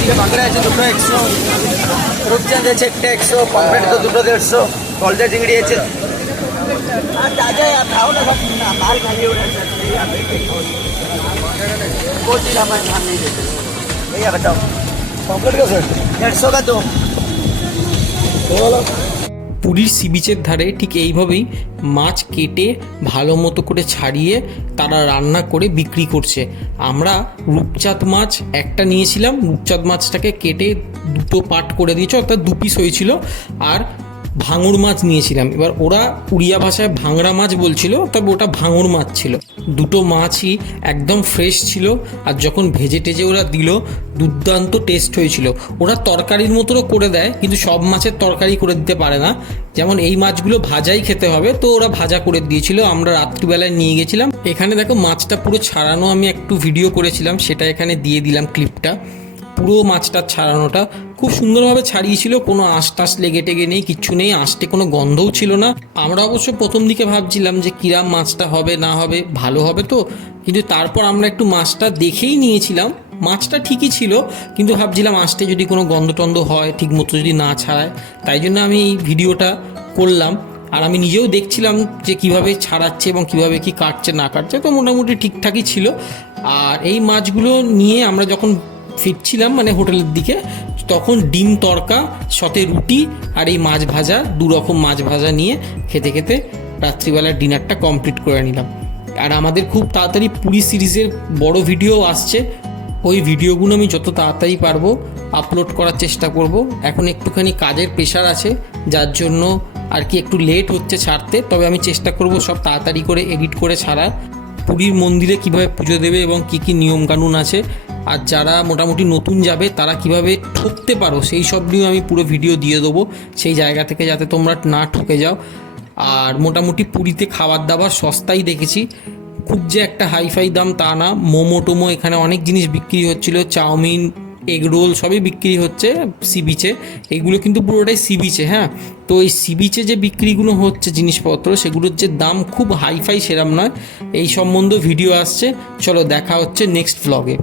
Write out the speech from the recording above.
এদিকে বাংলা আছে দুটো 100, রূপচাঁদ আছে একটা 100, পমফ্রেট তো দুটো 150, গলদা চিংড়ি আছে। আর যা যা খাও না সব মাল খালি हो रहा है कोई चीज हमारे ध्यान नहीं देते। भैया बताओ पॉम्पलेट का सर 150 का दो। পুরীর সি বিচের ধারে ঠিক এইভাবেই মাছ কেটে ভালো মতো করে ছাড়িয়ে তারা রান্না করে বিক্রি করছে। আমরা রূপচাঁদ মাছ একটা নিয়েছিলাম, রূপচাঁদ মাছটাকে কেটে দুটো পার্ট করে দিয়েছে, অর্থাৎ 2 পিস হয়েছিল। আর ভাঙুর মাছ নিয়েছিলাম, এবার ওরা উড়িয়া ভাষায় ভাংড়া মাছ বলছিল, তবে ওটা ভাঙুর মাছ ছিল। দুটো মাছই একদম ফ্রেশ ছিল, আর যখন ভেজে টেজে ওরা দিল দুর্দান্ত টেস্ট হয়েছিল। ওরা তরকারির মতোও করে দেয়, কিন্তু সব মাছের তরকারি করে দিতে পারে না। যেমন এই মাছগুলো ভাজাই খেতে হবে, তো ওরা ভাজা করে দিয়েছিল, আমরা রাত্রিবেলায় নিয়ে গেছিলাম। এখানে দেখো মাছটা পুরো ছাড়ানো, আমি একটু ভিডিও করেছিলাম, সেটা এখানে দিয়ে দিলাম ক্লিপটা। পুরো মাছটা ছাড়ানোটা খুব সুন্দরভাবে ছাড়িয়েছিল, কোনো আঁশ টাশ লেগে টেগে নেই, কিচ্ছু নেই, আঁশটে কোনো গন্ধও ছিল না। আমরা অবশ্য প্রথম দিকে ভাবছিলাম যে কিরাম মাছটা হবে না হবে, ভালো হবে তো, কিন্তু তারপর আমরা একটু মাছটা দেখেই নিয়েছিলাম। মাছটা ঠিকই ছিল, কিন্তু ভাবছিলাম আঁশটে যদি কোনো গন্ধ টন্ধ হয়, ঠিক মতো যদি না ছাড়ায়, তাই জন্য আমি এই ভিডিওটা করলাম। আর আমি নিজেও দেখছিলাম যে কিভাবে ছাড়াচ্ছে এবং কিভাবে কি কাটছে না কাটছে, তো মোটামুটি ঠিকঠাকই ছিল। আর এই মাছগুলো নিয়ে আমরা যখন ফিরছিলাম মানে হোটেলের দিকে, তখন ডিম তড়কা, সাথে রুটি আর এই মাছ ভাজা, 2 রকম মাছ ভাজা নিয়ে খেতে খেতে রাত্রিবেলার ডিনারটা কমপ্লিট করে নিলাম। আর আমাদের খুব তাড়াতাড়ি পুরী সিরিজের বড় ভিডিও আসছে, ওই ভিডিওগুলো আমি যত তাড়াতাড়ি পারবো আপলোড করার চেষ্টা করব। এখন একটুখানি কাজের প্রেশার আছে, যার জন্য আর কি একটু লেট হচ্ছে ছাড়তে, তবে আমি চেষ্টা করব সব তাড়াতাড়ি করে এডিট করে ছাড়ার। পুরীর মন্দিরে কিভাবে পুজো দেবে এবং কি কি নিয়মকানুন আছে, আর যারা মোটামুটি নতুন যাবে তারা কিভাবে ঠকতে পারো, সেই সব নিয়েও আমি পুরো ভিডিও দিয়ে দেবো, সেই জায়গা থেকে যাতে তোমরা না ঠকে যাও। আর মোটামুটি পুরীতে খাবার দাবার সস্তাই দেখেছি, খুব যে একটা হাইফাই দাম তা না। মোমো টোমো এখানে অনেক জিনিস বিক্রি হচ্ছিল, চাউমিন, এগ রোল সবই বিক্রি হচ্ছে সি বিচে। এইগুলো কিন্তু পুরোটাই সি বিচে, হ্যাঁ। তো এই সি বিচে যে বিক্রিগুলো হচ্ছে জিনিসপত্র, সেগুলোর যে দাম খুব হাইফাই সেরম নয়। এই সম্বন্ধে ভিডিও আসছে, চলো দেখা হচ্ছে নেক্সট ভ্লগে।